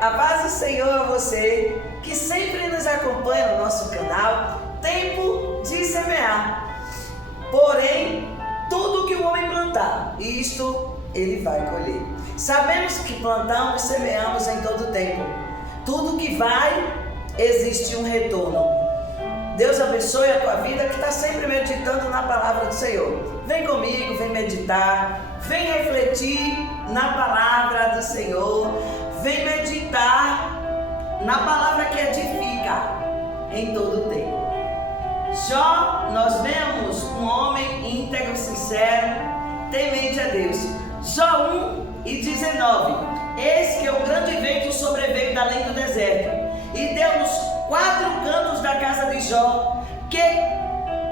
A paz do Senhor a você que sempre nos acompanha no nosso canal Tempo de Semear. Porém, tudo que o homem plantar, isto ele vai colher. Sabemos que plantamos e semeamos em todo tempo. Tudo que vai, existe um retorno. Deus abençoe a tua vida que está sempre meditando na palavra do Senhor. Vem comigo, vem meditar, vem refletir na palavra do Senhor, vem meditar na palavra que edifica em todo o tempo. Jó, nós vemos um homem íntegro, sincero, temente a Deus. Jó 1:19. Eis que o grande vento sobreveio da além do deserto e deu nos 4 cantos da casa de Jó, que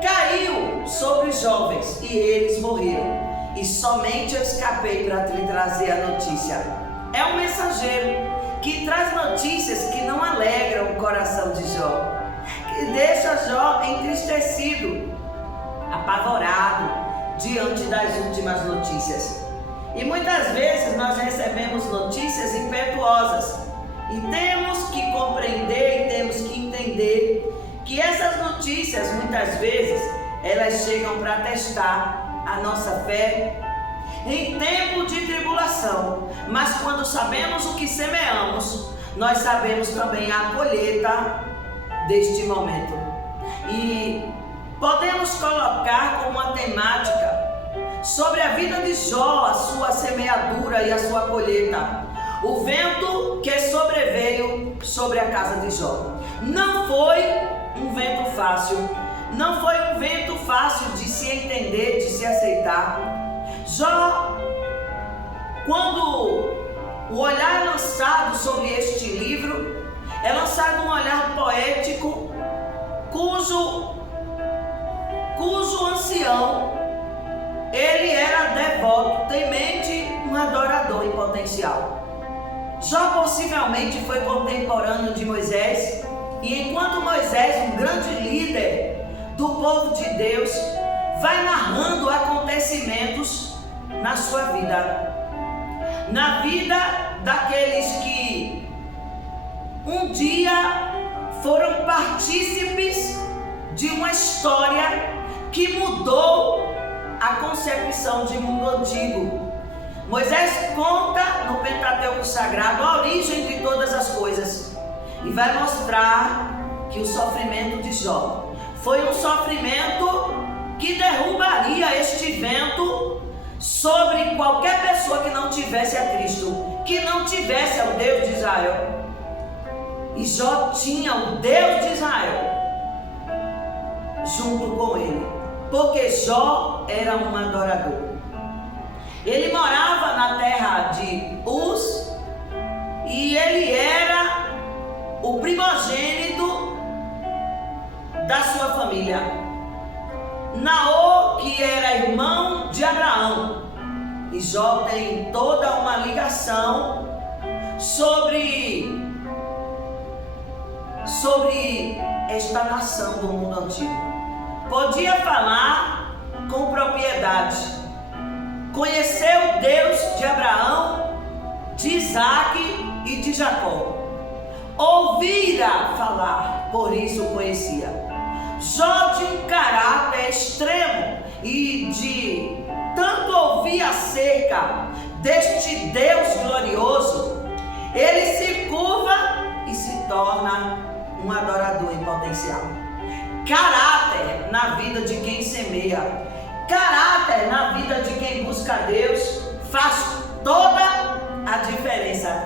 caiu sobre os jovens e eles morreram. E somente eu escapei para te trazer a notícia. É um mensageiro que traz notícias que não alegram o coração de Jó, que deixa Jó entristecido, apavorado diante das últimas notícias. E muitas vezes nós recebemos notícias impetuosas e temos que compreender e temos que entender que essas notícias muitas vezes elas chegam para testar a nossa fé em tempo de tribulação, mas quando sabemos o que semeamos, nós sabemos também a colheita deste momento. E podemos colocar como uma temática sobre a vida de Jó, a sua semeadura e a sua colheita. O vento que sobreveio sobre a casa de Jó. Não foi um vento fácil, não foi um vento fácil de se entender, de se aceitar. Jó, quando o olhar é lançado sobre este livro, é lançado um olhar poético, cujo ancião, ele era devoto, temente, um adorador em potencial. Jó possivelmente foi contemporâneo de Moisés, e enquanto Moisés, um grande líder do povo de Deus, vai narrando acontecimentos na sua vida, na vida daqueles que um dia foram partícipes de uma história que mudou a concepção de mundo antigo. Moisés conta no Pentateuco Sagrado a origem de todas as coisas e vai mostrar que o sofrimento de Jó foi um sofrimento que derrubaria este vento sobre qualquer pessoa que não tivesse a Cristo, que não tivesse ao Deus de Israel. E Jó tinha o Deus de Israel junto com ele, porque Jó era um adorador. Ele morava na terra de Uz e ele era o primogênito da sua família. Naor, que era irmão de Abraão. E Jó tem toda uma ligação sobre esta nação do mundo antigo. Podia falar com propriedade. Conheceu o Deus de Abraão, de Isaac e de Jacó. Ouvira falar, por isso o conhecia. Jó de um caráter extremo e de tanto ouvir acerca deste Deus glorioso, ele se curva e se torna um adorador em potencial. Caráter na vida de quem semeia, caráter na vida de quem busca Deus faz toda a diferença.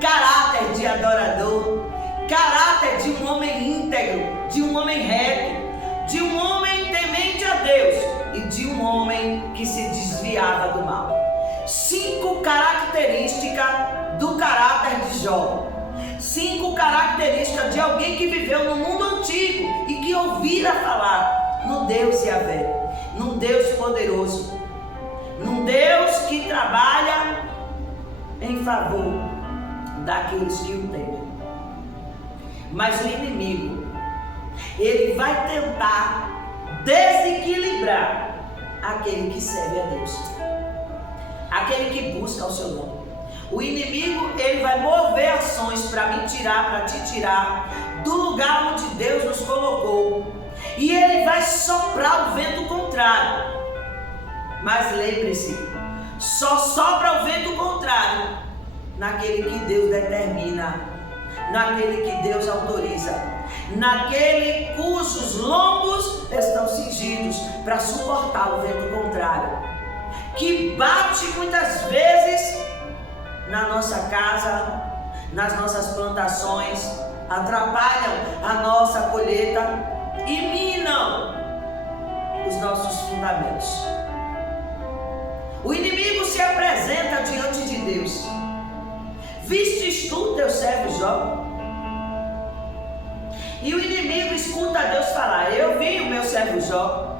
Caráter de adorador, caráter de um homem íntegro, de um homem reto, de um homem temente a Deus e de um homem que se desviava do mal. 5 características do caráter de Jó. 5 características de alguém que viveu no mundo antigo e que ouvira falar no Deus Yahvé, num Deus poderoso, num Deus que trabalha em favor daqueles que o temem. Mas o inimigo, ele vai tentar desequilibrar aquele que serve a Deus, aquele que busca o seu nome. O inimigo, ele vai mover ações para me tirar, para te tirar do lugar onde Deus nos colocou. E ele vai soprar o vento contrário. Mas lembre-se, só sopra o vento contrário naquele que Deus determina, naquele que Deus autoriza, naquele cujos lombos estão cingidos para suportar o vento contrário, que bate muitas vezes na nossa casa, nas nossas plantações, atrapalham a nossa colheita e minam os nossos fundamentos. O inimigo se apresenta diante de Deus. Vistes tu teu servo Jó? E o inimigo escuta Deus falar: eu vi o meu servo Jó.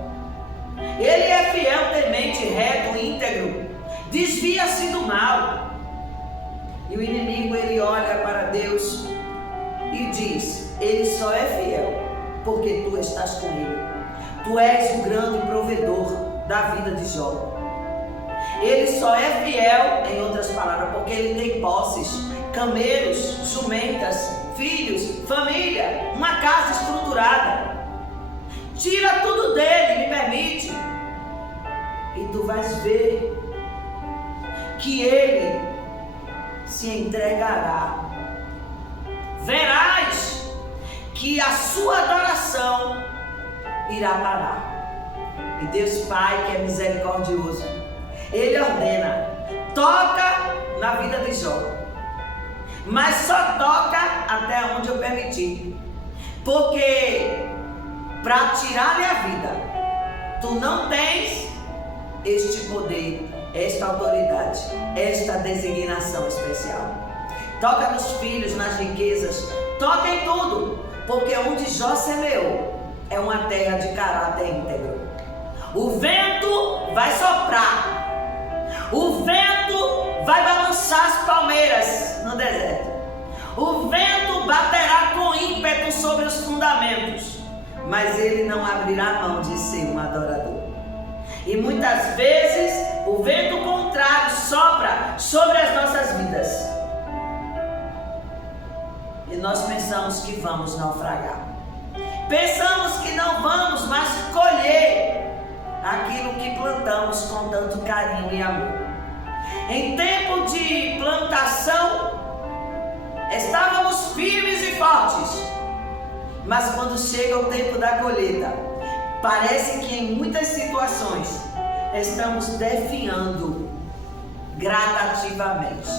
Ele é fiel, temente, reto, íntegro, desvia-se do mal. E o inimigo, ele olha para Deus e diz: ele só é fiel porque tu estás com ele. Tu és o grande provedor da vida de Jó. Ele só é fiel, em outras palavras, porque ele tem posses, camelos, jumentas, filhos, família, uma casa estruturada. Tira tudo dele, me permite, e tu vais ver que ele se entregará. Verás que a sua adoração irá parar. E Deus Pai, que é misericordioso, ele ordena: toca na vida de Jó, mas só toca até onde eu permitir, porque para tirar-lhe a vida, tu não tens este poder, esta autoridade, esta designação especial. Toca nos filhos, nas riquezas, toca em tudo, porque onde Jó semeou é uma terra de caráter íntegro. O vento vai soprar, o vento vai balançar as palmeiras no deserto, o vento baterá com ímpeto sobre os fundamentos, mas ele não abrirá mão de ser um adorador. E muitas vezes o vento contrário sopra sobre as nossas vidas e nós pensamos que vamos naufragar, pensamos que não vamos mais colher aquilo que plantamos com tanto carinho e amor. Em tempo de plantação estávamos firmes e fortes, mas quando chega o tempo da colheita, parece que em muitas situações estamos definhando gradativamente.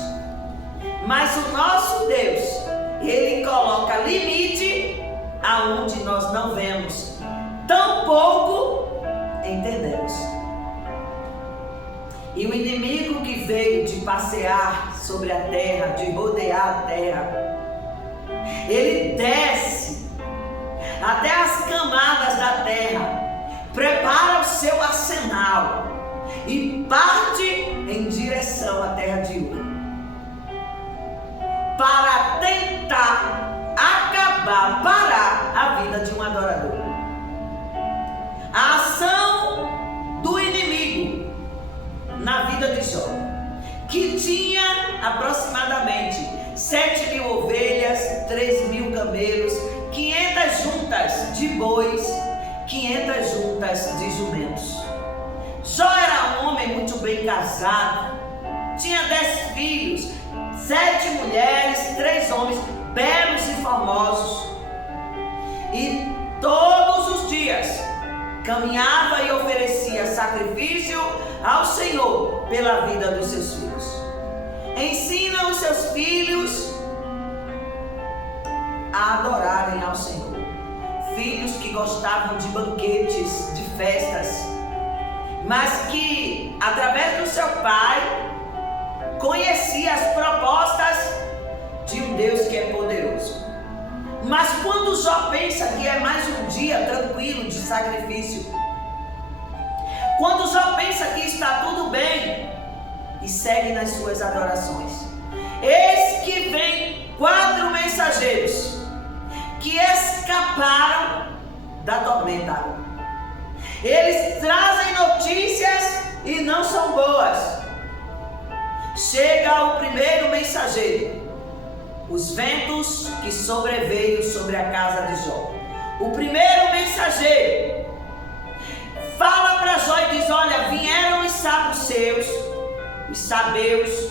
Mas o nosso Deus, ele coloca limite aonde nós não vemos, tampouco entendemos. E o inimigo que veio de passear sobre a terra, de rodear a terra, ele desce até as camadas da terra, prepara o seu arsenal e parte em direção à terra de Ur, para tentar acabar, parar a vida de um adorador. A ação do inimigo na vida de Jó, que tinha aproximadamente 7.000 ovelhas, 3.000 camelos, 500 juntas de bois, 500 juntas de jumentos. Jó era um homem muito bem casado, tinha 10 filhos, 7 mulheres, 3 homens belos e formosos, e todos os dias caminhava e oferecia sacrifício ao Senhor pela vida dos seus filhos. Ensina os seus filhos a adorarem ao Senhor. Filhos que gostavam de banquetes, de festas, mas que através do seu pai conhecia as propostas de um Deus que é poderoso. Mas quando Jó pensa que é mais um dia tranquilo de sacrifício, quando Jó pensa que está tudo bem e segue nas suas adorações, eis que vem 4 mensageiros que escaparam da tormenta. Eles trazem notícias e não são boas. chega o primeiro mensageiro, os ventos que sobreveio sobre a casa de Jó. O primeiro mensageiro fala para Jó e diz: olha, vieram os sábios seus, os sabeus,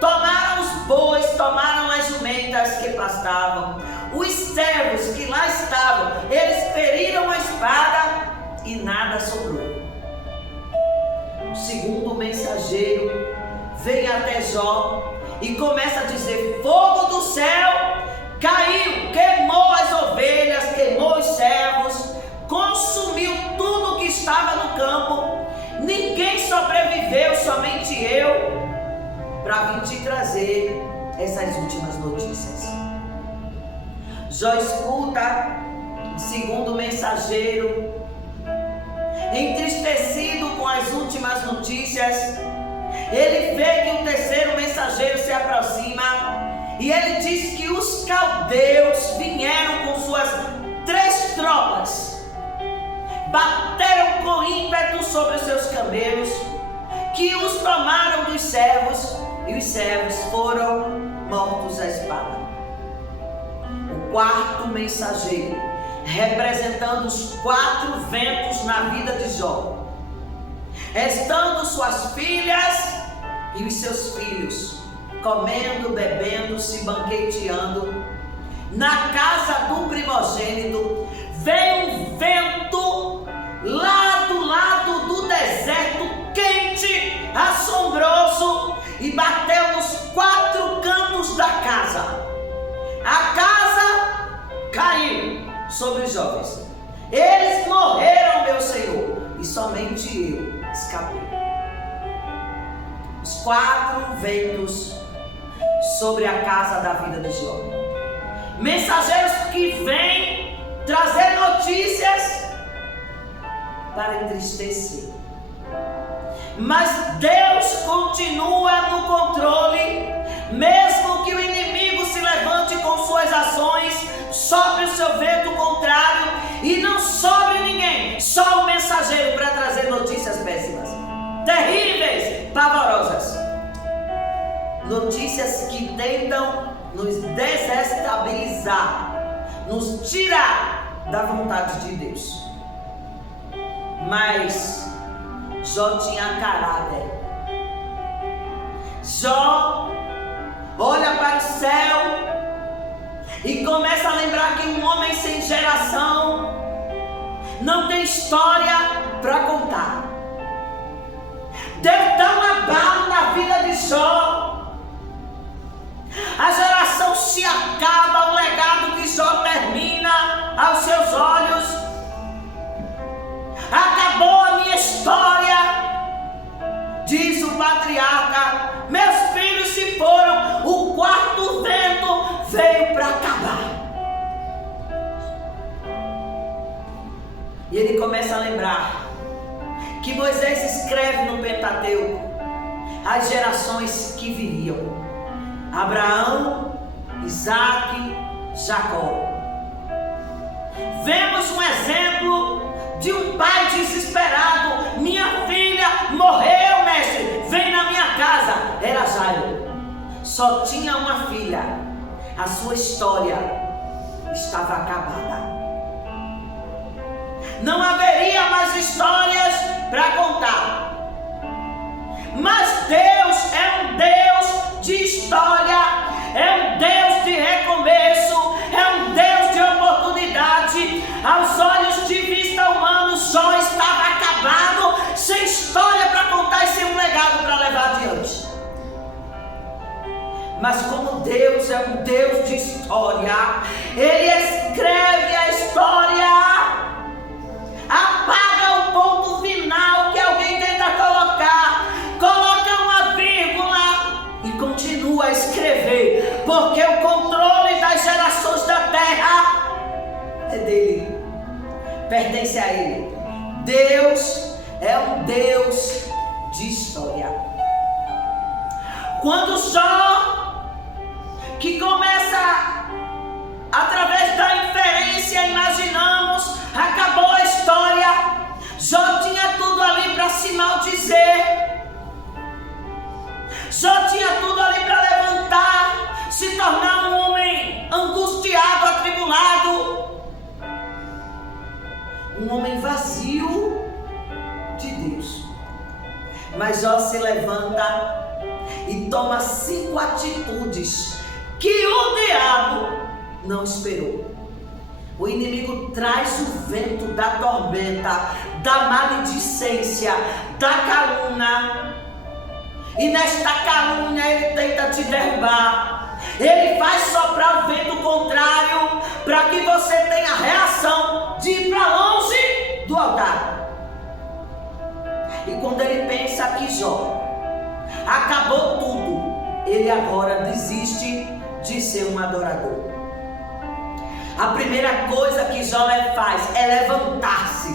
tomaram os bois, tomaram as jumentas que pastavam, os servos que lá estavam, eles feriram a espada e nada sobrou. O segundo mensageiro vem até Jó e começa a dizer: fogo do céu caiu, queimou as ovelhas, queimou os servos, consumiu tudo que estava no campo, ninguém sobreviveu, somente eu, para vir te trazer essas últimas notícias. Jó escuta o segundo mensageiro, entristecido com as últimas notícias. Ele vê que o terceiro mensageiro se aproxima e ele diz que os caldeus vieram com suas 3 tropas, bateram com ímpeto sobre os seus camelos, que os tomaram dos servos, e os servos foram mortos à espada. O quarto mensageiro, representando os 4 ventos na vida de Jó, estando suas filhas e os seus filhos comendo, bebendo, se banqueteando na casa do primogênito, veio um vento lá do lado do deserto, quente, assombroso, e bateu nos 4 cantos da casa. A casa caiu sobre os jovens. Eles morreram, meu Senhor, e somente eu escapei. Os 4 ventos sobre a casa da vida de Jó. Mensageiros que vêm trazer notícias para entristecer. Mas Deus continua no controle, mesmo que o inimigo se levante com suas ações, sobre o seu vento contrário, e não sobre ninguém, só o mensageiro para trazer notícias péssimas, terríveis, pavorosas. Notícias que tentam nos desestabilizar, nos tirar da vontade de Deus. Mas Jó tinha caráter. Jó olha para o céu e começa a lembrar que um homem sem geração não tem história para contar. Deus dá um abalo na vida de Jó. A geração se acaba, o legado de Jó termina aos seus olhos. Acabou a minha história, diz o patriarca. Meus filhos se foram, o 4º vento veio para acabar. E ele começa a lembrar que Moisés escreve no Pentateuco as gerações que viriam: Abraão, Isaque, Jacó. Vemos um exemplo de um pai desesperado: minha filha morreu, mestre, vem na minha casa. Era Jairo, só tinha uma filha, a sua história estava acabada. Não haveria mais histórias para contar. Mas Deus é um Deus de história, é um Deus de recomeço, é um Deus de oportunidade. Aos olhos de vista humanos, Jó estava acabado, sem história para contar e sem um legado para levar adiante. Mas como Deus é um Deus de história, Ele escreve a história, apaga o ponto final que alguém tenta colocar, coloca uma vírgula e continua a escrever, porque o controle das gerações da terra é dele, pertence a ele. Deus é um Deus de história. Quando Jó, que começa através da inferência, imaginamos, acabou a história, Jó tinha tudo ali para se maldizer. Jó tinha tudo ali para levantar, se tornar um homem angustiado, atribulado, um homem vazio de Deus. Mas Jó se levanta e toma 5 atitudes que o diabo não esperou. O inimigo traz o vento da tormenta, da maledicência, da calúnia. E nesta calúnia ele tenta te derrubar. Ele faz soprar o vento contrário para que você tenha reação de ir para longe do altar. E quando ele pensa que Jó acabou tudo, ele agora desiste de ser um adorador. A primeira coisa que Jó faz é levantar-se,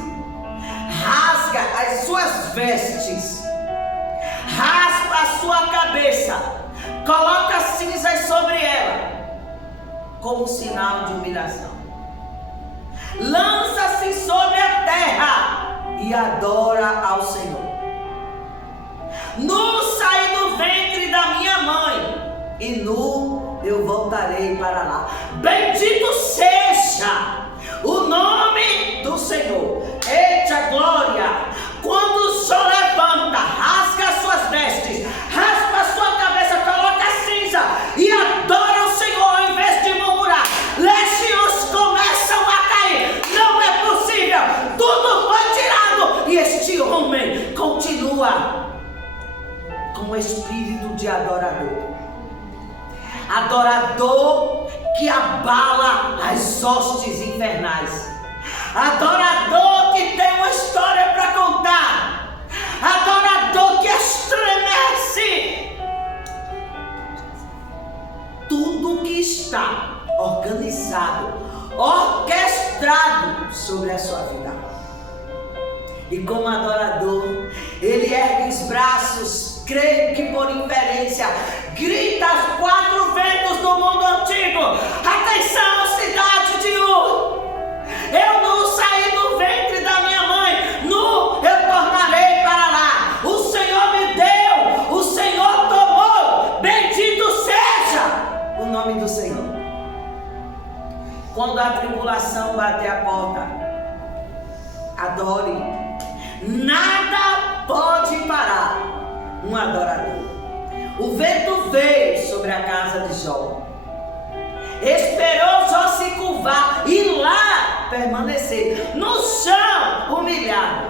rasga as suas vestes, raspa a sua cabeça, coloca cinzas sobre ela, como sinal de humilhação. Lança-se sobre a terra e adora ao Senhor. Nu saí do ventre da minha mãe, e nu eu voltarei para lá. Bendito seja o nome do Senhor. Eita glória! Quando Jó levanta, rasga as suas vestes, raspa a sua cabeça, coloca a cinza e adora o Senhor ao invés de murmurar, legiões começam a cair. Não é possível, tudo foi tirado e este homem continua com o espírito de adorador. Adorador que abala as hostes infernais. Adorador que tem uma história para contar. Adorador que estremece tudo que está organizado, orquestrado sobre a sua vida. E como adorador, ele ergue os braços, creio que por inferência, grita aos 4 ventos do mundo antigo: atenção, cidade de Ur! Eu não saí do ventre da minha mãe, nu eu tornarei para lá. O Senhor me deu, o Senhor tomou, bendito seja o nome do Senhor. Quando a tribulação bater a porta, adore. Nada pode parar um adorador. O vento veio sobre a casa de Jó, esperou Jó se curvar e lá permanecer no chão humilhado.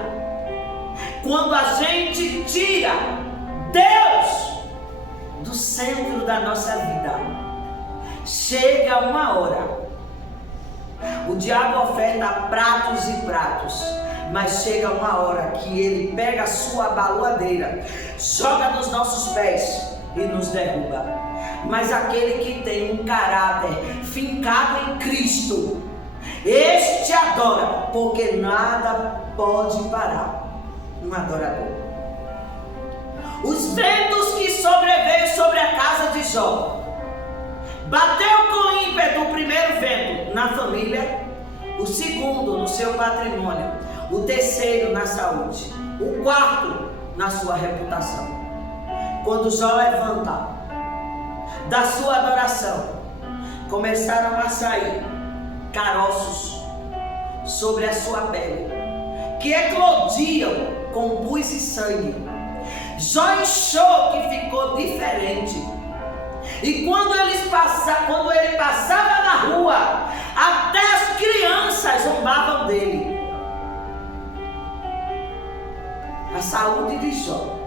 Quando a gente tira Deus do centro da nossa vida, chega uma hora, o diabo oferta pratos e pratos, mas chega uma hora que ele pega a sua baloadeira, joga nos nossos pés e nos derruba. Mas aquele que tem um caráter fincado em Cristo, este adora, porque nada pode parar um adorador. Os ventos que sobreveio sobre a casa de Jó, bateu com ímpeto o primeiro vento na família, o segundo no seu patrimônio, o terceiro na saúde, o quarto na sua reputação. Quando Jó levanta da sua adoração, começaram a sair caroços sobre a sua pele, que eclodiam com pus e sangue. Jó achou que ficou diferente. E quando ele passava na rua, até as crianças zombavam dele. A saúde de Jó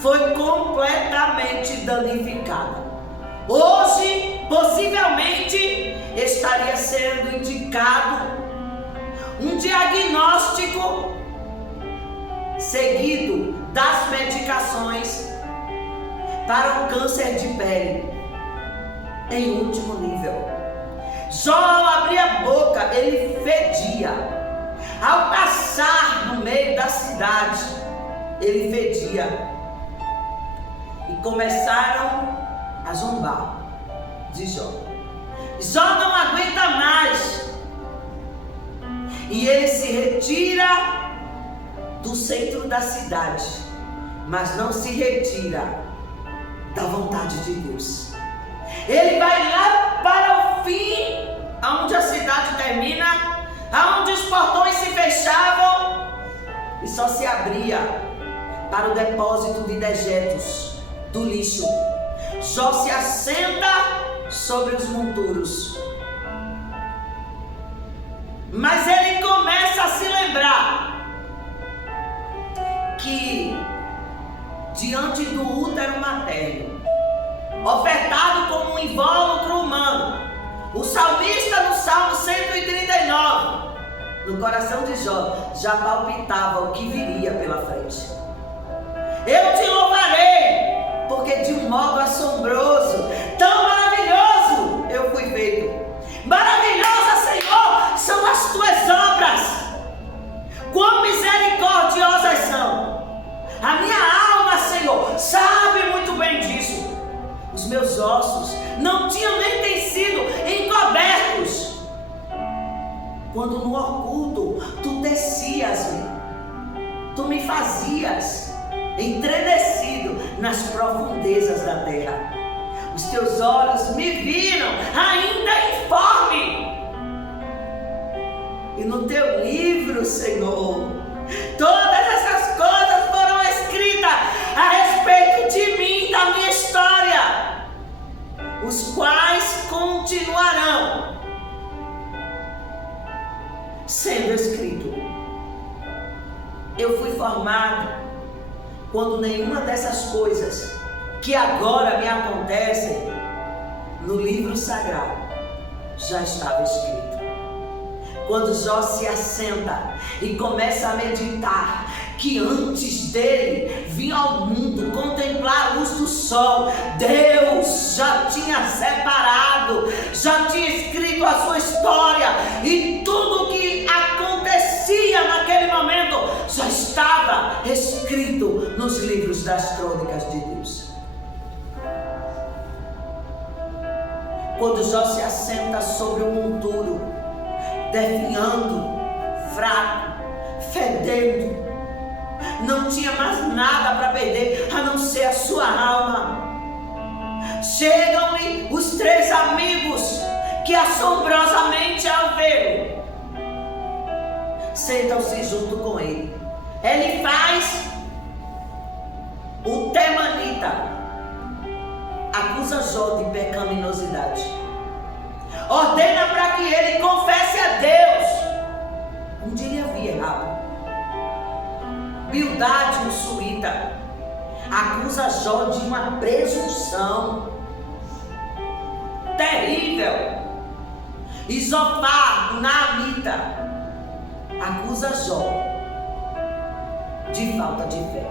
foi completamente danificada. Hoje, possivelmente, estaria sendo indicado um diagnóstico seguido das medicações para o câncer de pele em último nível. Jó, ao abrir a boca, ele fedia. Ao passar no meio da cidade, ele fedia. E começaram a zombar de Jó. Jó não aguenta mais. E ele se retira do centro da cidade mas não se retira da vontade de Deus. Ele vai lá para o fim, aonde a cidade termina, aonde os portões se fechavam e só se abria para o depósito de dejetos do lixo. Jó se assenta sobre os monturos, mas ele começa a se lembrar que diante do útero materno, ofertado como um invólucro humano, o salmista no Salmo 139, no coração de Jó já palpitava o que viria pela frente. Eu te louvarei, porque de um modo assombroso, tão maravilhoso eu fui feito. Maravilhosa, Senhor, são as tuas obras. Quão misericordiosas são. A minha alma, Senhor, sabe muito bem disso. Os meus ossos não tinham nem tem sido encobertos, quando no oculto tu tecias-me, tu me fazias entrenecido nas profundezas da terra. Os teus olhos me viram ainda informe, e no teu livro, Senhor, todas essas coisas foram escritas a respeito de mim, da minha história, os quais continuarão sendo escritos. Eu fui formado quando nenhuma dessas coisas que agora me acontecem no livro sagrado já estava escrito. Quando Jó se assenta e começa a meditar que antes dele vir ao mundo contemplar a luz do sol, Deus já tinha separado, já tinha escrito a sua história, e tudo o que acontecia naquele momento já estava escrito nos livros das crônicas de Deus. Quando Jó se assenta sobre o monturo, definhando, fraco, fedendo, não tinha mais nada para perder a não ser a sua alma. Chegam-lhe os 3 amigos que assombrosamente ao vê-lo sentam-se junto com ele. Ele faz o temanita, acusa Jó de pecaminosidade, ordena para que ele confesse a Deus onde ele havia errado. Bildade, o suíta, acusa Jó de uma presunção terrível. E Zofar, o naamita, acusa Jó de falta de fé.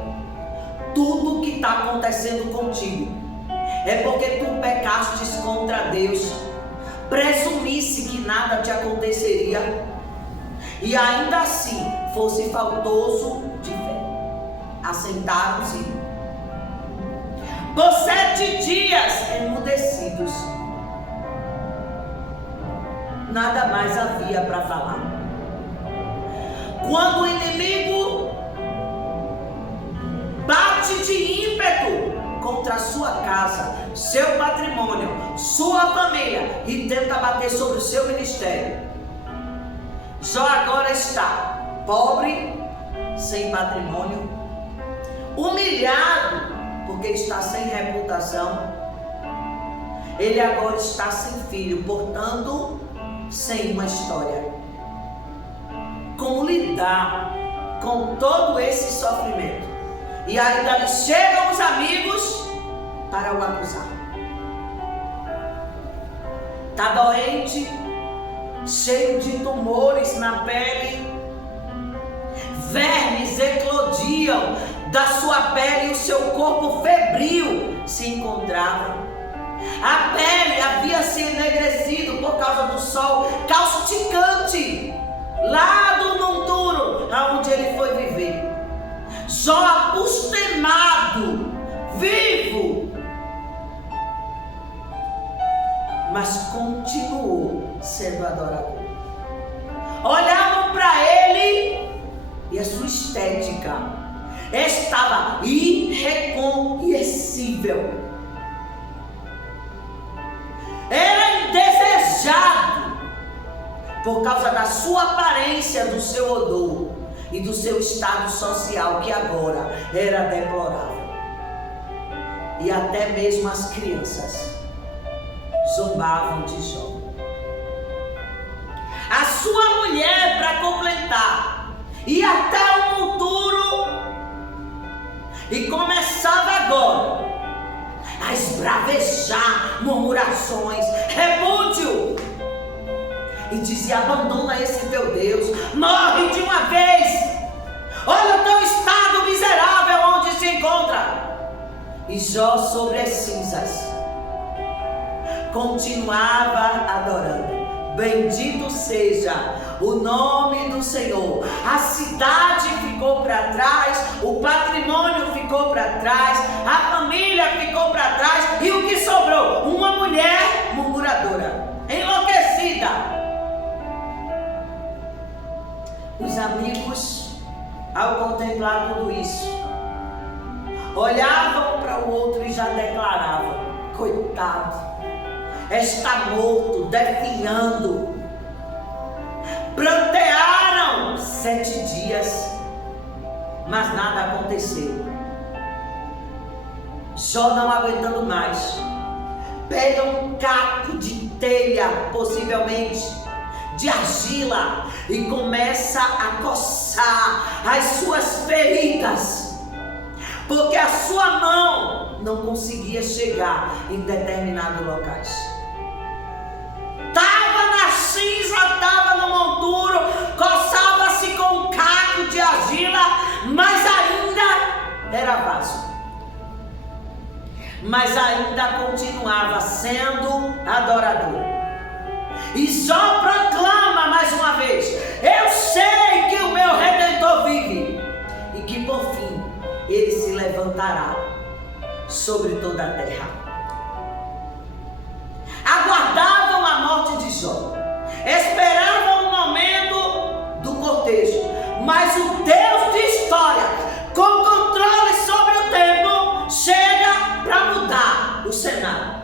Tudo que está acontecendo contigo é porque tu pecastes contra Deus, presumisse que nada te aconteceria e ainda assim fosse faltoso de fé. Assentaram-se por 7 dias emudecidos. Nada mais havia para falar. Quando o inimigo bate de ímpeto contra a sua casa, seu patrimônio, sua família, e tenta bater sobre o seu ministério, Jó agora está pobre, sem patrimônio, humilhado porque está sem reputação. Ele agora está sem filho, portanto sem uma história. Como lidar com todo esse sofrimento? E ainda lhe chegam os amigos para o acusar. Está doente, cheio de tumores na pele, vermes eclodiam da sua pele e o seu corpo febril se encontrava. A pele havia se enegrecido por causa do sol causticante lá do monturo aonde ele foi viver. Jó apostemado, vivo, mas continuou sendo adorador. Olhavam para ele e a sua estética estava irreconhecível. Era indesejado por causa da sua aparência, do seu odor e do seu estado social, que agora era deplorável. E até mesmo as crianças zombavam de Jó. A sua mulher, para completar, ia até o monturo e começava agora a esbravejar murmurações, repúdio, e dizia: abandona esse teu Deus, morre de uma vez, olha o teu estado miserável onde se encontra. E Jó, sobre as cinzas, continuava adorando. Bendito seja o nome do Senhor. A cidade ficou para trás, o patrimônio ficou para trás, a família ficou para trás, e o que sobrou? Uma mulher murmuradora, enlouquecida. Os amigos, ao contemplar tudo isso, olhavam para o outro e já declaravam: coitado, está morto, definhando. Prantearam 7 dias, mas nada aconteceu. Jó, não aguentando mais, pega um caco de telha, possivelmente de argila, e começa a coçar as suas feridas, porque a sua mão não conseguia chegar em determinados locais. Estava na cinza, estava no monturo, coçava-se com um caco de argila, mas ainda era vaso. Mas ainda continuava sendo adorador. E Jó proclama mais uma vez: eu sei que o meu Redentor vive, e que por fim ele se levantará sobre toda a terra. Aguardavam a morte de Jó, esperavam o momento do cortejo, mas o Deus de história, com controle sobre o tempo, chega para mudar o cenário.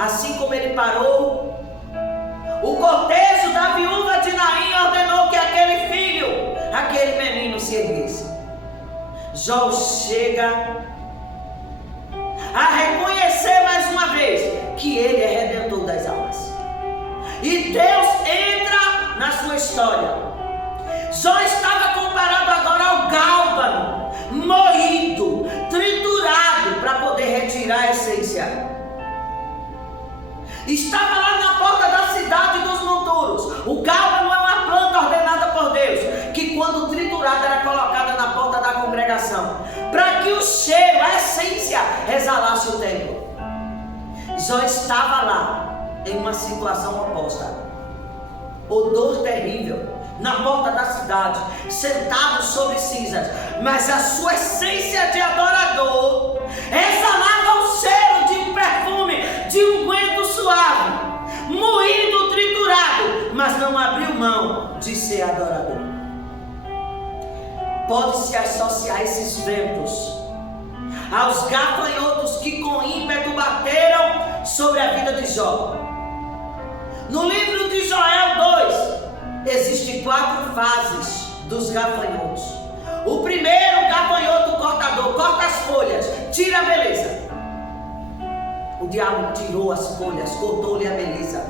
Assim como ele parou o cortejo da viúva de Naim, ordenou que aquele filho, aquele menino, se erguesse. Jó chega a reconhecer mais uma vez que ele é redentor das almas, e Deus entra na sua história. Jó estava comparado agora ao gálbano, moído, triturado, para poder retirar a essência. Estava lá na porta da cidade dos monturos. O gálbano é uma planta ordenada por Deus, que quando triturada era colocada na porta da congregação, para que o cheiro, a essência, exalasse o templo. Jó estava lá em uma situação oposta. Odor terrível na porta da cidade, sentado sobre cinzas, mas a sua essência de adorador exalava o cheiro de um perfume, de um unguento suave, moído, triturado, mas não abriu mão de ser adorador. Pode-se associar esses ventos aos gafanhotos que com ímpeto bateram sobre a vida de Jó. No livro de Joel 2, existem 4 fases dos gafanhotos. O primeiro, o gafanhoto cortador, corta as folhas, tira a beleza. O diabo tirou as folhas, cortou-lhe a beleza.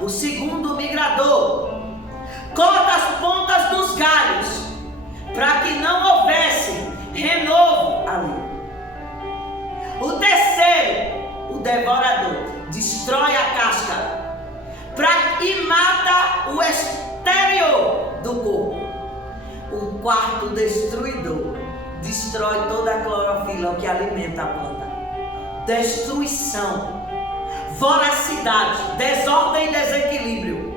O segundo, o migrador, corta as pontas dos galhos, para que não houvesse renovo ali. O terceiro, o devorador, destrói a casca e mata o exterior do corpo. O quarto, destruidor, destrói toda a clorofila, o que alimenta a planta. Destruição, voracidade, desordem e desequilíbrio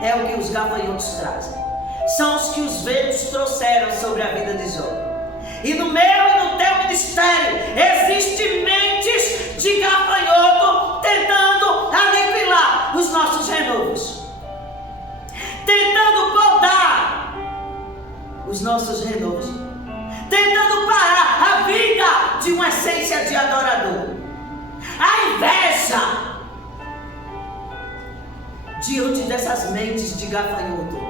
é o que os gafanhotos trazem. São os que os ventos trouxeram sobre a vida de Jó. E no meu e no teu ministério existem mentes de gafanhoto tentando aniquilar os nossos renovos, tentando podar os nossos renovos, tentando parar a vida de uma essência de adorador. A inveja diante dessas mentes de gafanhoto,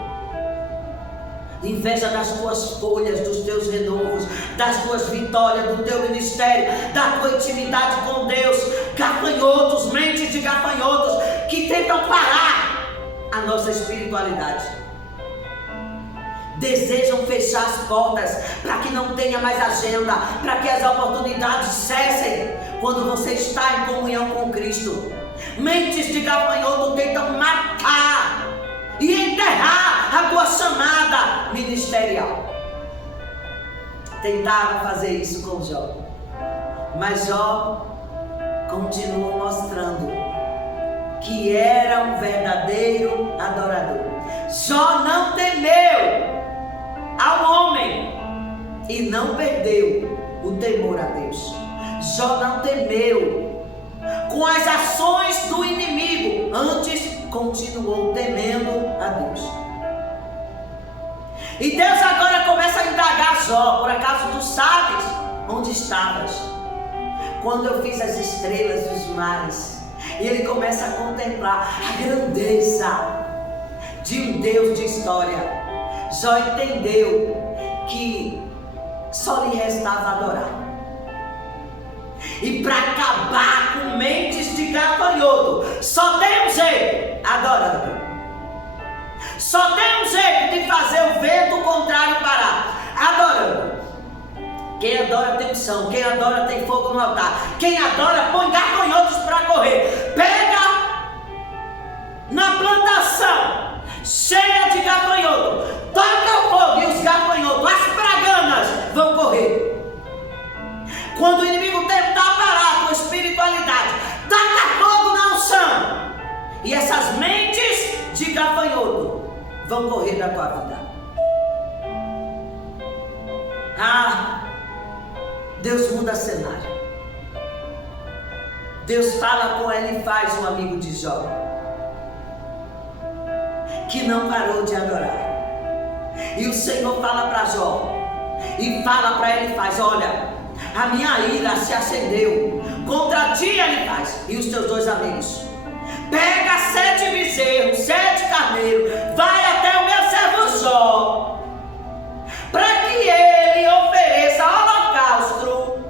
inveja das tuas folhas, dos teus renovos, das tuas vitórias, do teu ministério, da tua intimidade com Deus. Gafanhotos, mentes de gafanhotos que tentam parar a nossa espiritualidade, desejam fechar as portas para que não tenha mais agenda, para que as oportunidades cessem quando você está em comunhão com Cristo. Mentes de gafanhoto tentam matar e enterrar a tua chamada ministerial. Tentaram fazer isso com Jó, mas Jó continua mostrando que era um verdadeiro adorador. Jó não temeu ao homem e não perdeu o temor a Deus. Jó não temeu com as ações do inimigo, antes continuou temendo a Deus. E Deus agora começa a indagar Jó: por acaso tu sabes onde estavas quando eu fiz as estrelas dos mares? E ele começa a contemplar a grandeza de um Deus de história. Jó entendeu que só lhe restava adorar. E para acabar com mentes de gafanhoto, só tem um jeito: adorando. Só tem um jeito de fazer o vento contrário parar: adorando. Quem adora tem unção, quem adora tem fogo no altar, quem adora põe gafanhotos para correr. Pega na plantação cheia de gafanhoto, toca o fogo e os gafanhotos, as praganas vão correr. Quando o inimigo tentar parar a tua espiritualidade, taca fogo na unção, e essas mentes de gafanhoto vão correr da tua vida. Deus muda cenário. Deus fala com Elifaz, um amigo de Jó, que não parou de adorar. E o Senhor fala para Jó e fala para Elifaz: olha, a minha ira se acendeu contra ti, Elifaz, e os teus dois amigos. Pega 7 bezerros, 7 carneiros, vai até o meu servo Jó, para que ele ofereça holocausto,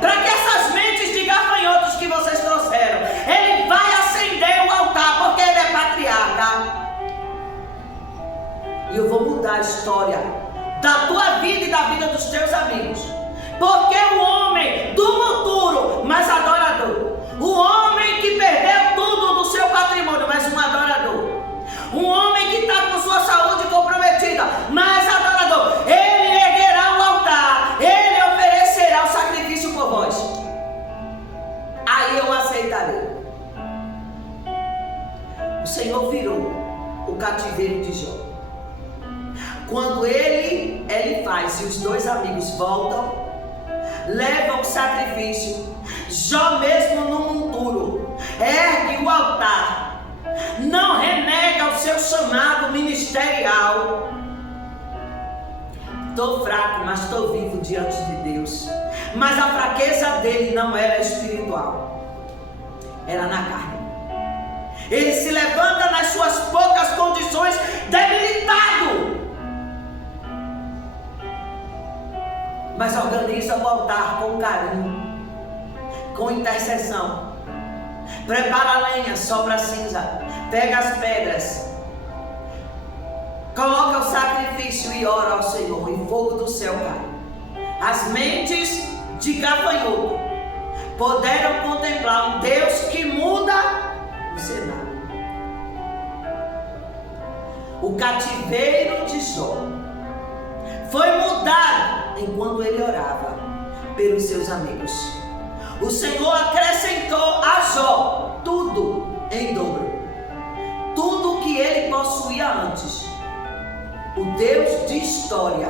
para que essas mentes de gafanhotos que vocês trouxeram, ele vai acender o altar, porque ele é patriarca. E eu vou mudar a história da tua vida e da vida dos teus amigos. Porque o homem do futuro, mas adorador, o homem que perdeu tudo do seu patrimônio, mas um adorador, um homem que está com sua saúde comprometida, mas adorador, ele erguerá o altar, ele oferecerá o sacrifício por vós. Aí eu aceitarei. O Senhor virou o cativeiro de Jó. Quando ele faz e os dois amigos voltam, levam o sacrifício, Jó mesmo no monturo ergue o altar, não renega o seu chamado ministerial. Estou fraco, mas estou vivo diante de Deus. Mas a fraqueza dele não era espiritual, era na carne. Ele se levanta nas suas poucas condições, debilitado, mas organiza o altar com carinho, com intercessão. Prepara a lenha, sopra a cinza, pega as pedras, coloca o sacrifício e ora ao Senhor, e fogo do céu cai. As mentes de gafanhoto puderam contemplar um Deus que muda o cenário. O cativeiro de Jó foi mudado enquanto ele orava pelos seus amigos. O Senhor acrescentou a Jó tudo em dobro, tudo que ele possuía antes. O Deus de história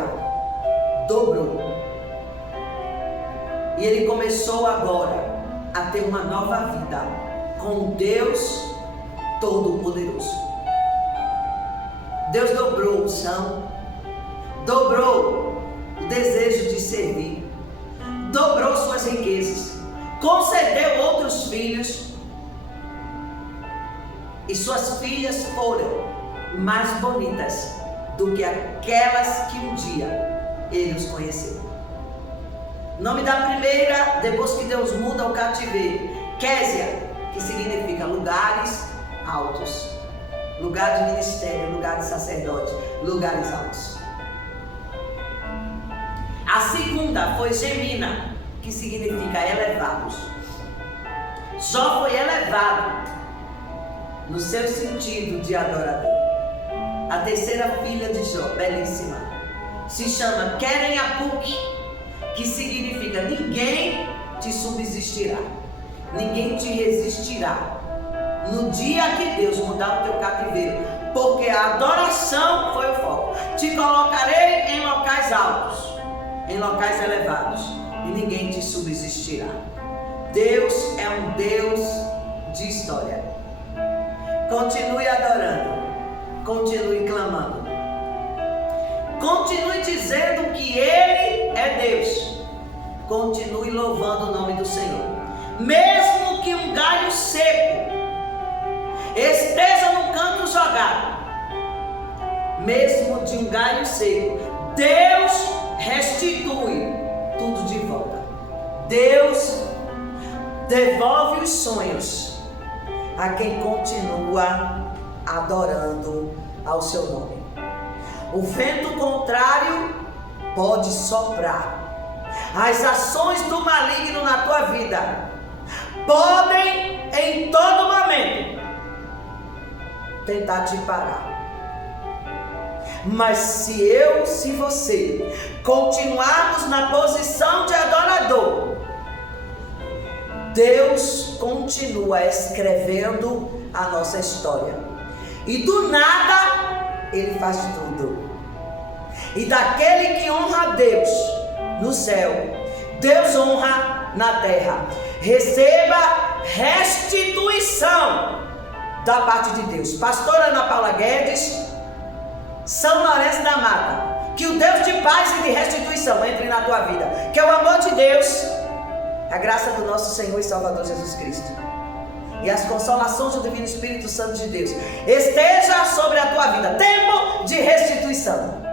dobrou, e ele começou agora a ter uma nova vida com o Deus Todo-Poderoso. Deus dobrou a unção, dobrou o desejo de servir, dobrou suas riquezas, concedeu outros filhos, e suas filhas foram mais bonitas do que aquelas que um dia ele os conheceu. O nome da primeira, depois que Deus muda o cativeiro, Késia, que significa lugares altos, lugar de ministério, lugar de sacerdote, lugares altos. A segunda foi Gemina, que significa elevados. Jó foi elevado no seu sentido de adorador. A terceira filha de Jó, belíssima, se chama Queren-Apuk, que significa ninguém te subsistirá, ninguém te resistirá no dia que Deus mudar o teu cativeiro, porque a adoração foi o foco. Te colocarei em locais altos, em locais elevados, e ninguém te subsistirá. Deus é um Deus de história. Continue adorando, continue clamando, continue dizendo que Ele é Deus, continue louvando o nome do Senhor. Mesmo que um galho seco esteja no canto jogado, mesmo de um galho seco, Deus restitui tudo de volta. Deus devolve os sonhos a quem continua adorando ao seu nome. O vento contrário pode soprar. As ações do maligno na tua vida podem em todo momento tentar te parar. Mas se você continuarmos na posição de adorador, Deus continua escrevendo a nossa história. E do nada, Ele faz tudo. E daquele que honra a Deus no céu, Deus honra na terra. Receba restituição da parte de Deus. Pastora Ana Paula Guedes, São Lourenço da Mata. Que o Deus de paz e de restituição entre na tua vida. Que o amor de Deus, a graça do nosso Senhor e Salvador Jesus Cristo e as consolações do Divino Espírito Santo de Deus esteja sobre a tua vida. Tempo de restituição.